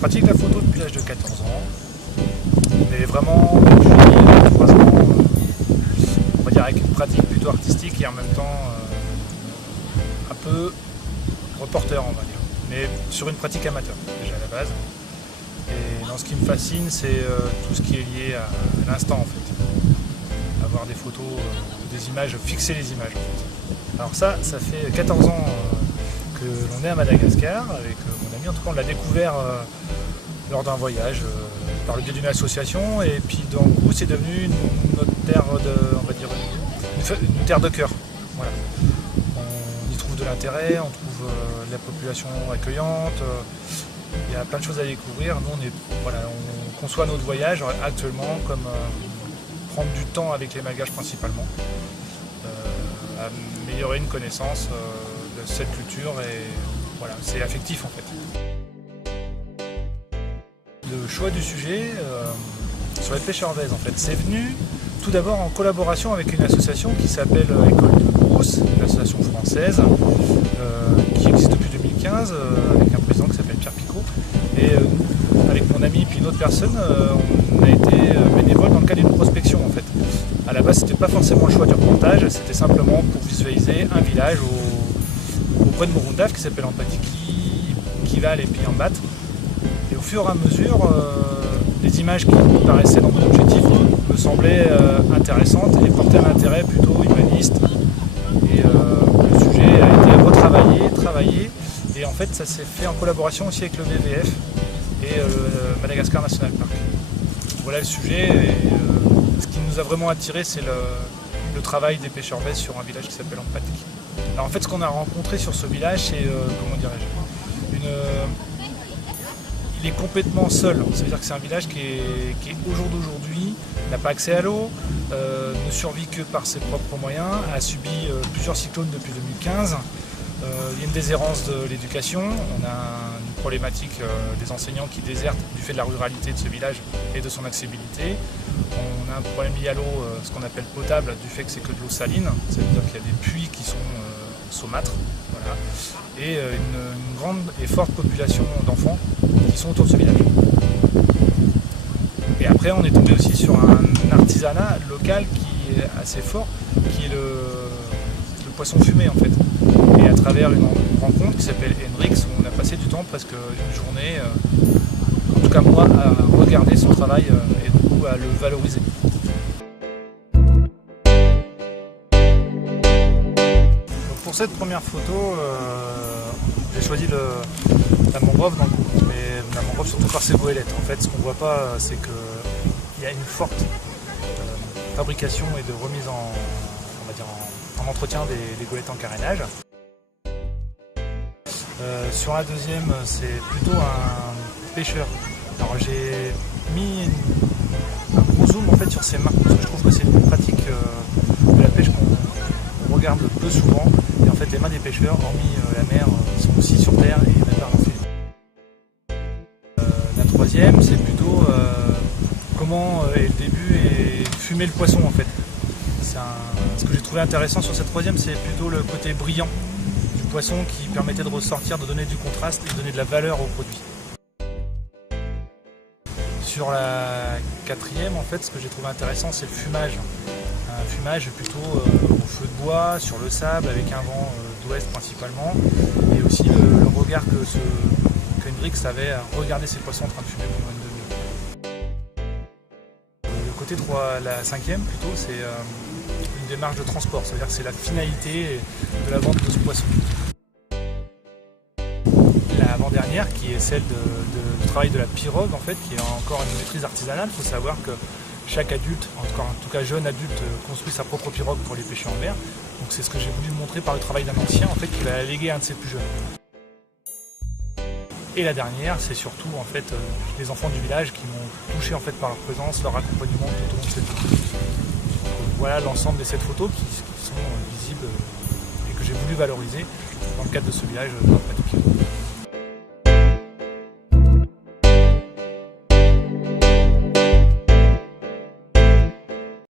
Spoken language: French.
pratique la photo depuis l'âge de 14 ans, mais vraiment depuis 3 ans, on va dire avec une pratique plutôt artistique et en même temps un peu reporter, on va dire, mais sur une pratique amateur déjà à la base. Et dans ce qui me fascine, c'est tout ce qui est lié à l'instant en fait. Avoir des photos, des images, fixer les images en fait. Alors ça fait 14 ans que l'on est à Madagascar avec mon ami. En tout cas, on l'a découvert lors d'un voyage par le biais d'une association. Et puis d'un coup, c'est devenu notre terre de, on va dire, une terre de cœur. Voilà. On y trouve de l'intérêt, on trouve la population accueillante. Il y a plein de choses à découvrir. Nous, on conçoit notre voyage actuellement comme prendre du temps avec les Malgaches principalement, améliorer une connaissance de cette culture et voilà, c'est affectif en fait. Le choix du sujet sur les pêchervaises en fait, c'est venu tout d'abord en collaboration avec une association qui s'appelle École de Brousse, une association française qui existe depuis 2015 avec un président qui s'appelle Pierre Picot. Et avec mon ami et puis une autre personne, on a été bénévole dans le cadre d'une prospection en fait. À la base, c'était pas forcément le choix du reportage, c'était simplement pour visualiser un village auprès de Morundaf qui s'appelle Ampatiki, Kival et puis Ambat. Et au fur et à mesure, les images qui paraissaient dans mon objectif me semblaient intéressantes et portaient un intérêt plutôt humaniste. Et le sujet a été travaillé. Et en fait, ça s'est fait en collaboration aussi avec le WWF et le Madagascar National Park. Voilà le sujet. Et, ce qui nous a vraiment attiré, c'est le travail des pêcheurs-vaises sur un village qui s'appelle Ampatiki. Alors en fait, ce qu'on a rencontré sur ce village, c'est, comment dirais-je, il est complètement seul. C'est-à-dire que c'est un village qui est au jour d'aujourd'hui, n'a pas accès à l'eau, ne survit que par ses propres moyens, a subi plusieurs cyclones depuis 2015. Il y a une déshérence de l'éducation, on a une problématique des enseignants qui désertent du fait de la ruralité de ce village et de son accessibilité. On a un problème lié à l'eau, ce qu'on appelle potable, du fait que c'est que de l'eau saline, c'est-à-dire qu'il y a des puits qui sont saumâtres, voilà, et une grande et forte population d'enfants qui sont autour de ce village. Et après on est tombé aussi sur un artisanat local qui est assez fort, qui est le poisson fumé en fait. Et à travers une rencontre qui s'appelle Hendrix, où on a passé du temps, presque une journée, en tout cas moi, à regarder son travail et du coup à le valoriser. Donc pour cette première photo, j'ai choisi la mangrove dans le coup, mais la mangrove surtout par ses goélettes. En fait, ce qu'on ne voit pas, c'est qu'il y a une forte fabrication et de remise en entretien des goélettes en carénage. Sur la deuxième, c'est plutôt un pêcheur. Alors j'ai mis un gros zoom en fait sur ces marques parce que je trouve que c'est une pratique de la pêche qu'on regarde peu souvent. Et en fait, les mains des pêcheurs, hormis la mer, sont aussi sur terre et même pas en fait. La troisième, c'est plutôt comment est le début et fumer le poisson en fait. Ce que j'ai trouvé intéressant sur cette troisième, c'est plutôt le côté brillant du poisson qui permettait de ressortir, de donner du contraste et de donner de la valeur au produit. Sur la quatrième, en fait, ce que j'ai trouvé intéressant, c'est le fumage. Un fumage plutôt au feu de bois, sur le sable, avec un vent d'ouest principalement, et aussi le regard que Hendrix avait à regarder ces poissons en train de fumer pendant une demi-heure. Le côté la cinquième, plutôt, c'est une démarche de transport, c'est-à-dire que c'est la finalité de la vente de ce poisson. L'avant-dernière, qui est celle du travail de la pirogue, en fait, qui est encore une maîtrise artisanale. Il faut savoir que chaque adulte, en tout cas jeune adulte, construit sa propre pirogue pour les pêcher en mer. Donc c'est ce que j'ai voulu montrer par le travail d'un ancien, en fait, qui va la léguer à un de ses plus jeunes. Et la dernière, c'est surtout en fait les enfants du village qui m'ont touché en fait par leur présence, leur accompagnement tout au long de cette photo. Voilà l'ensemble des 7 photos qui sont visibles et que j'ai voulu valoriser dans le cadre de ce village pratique.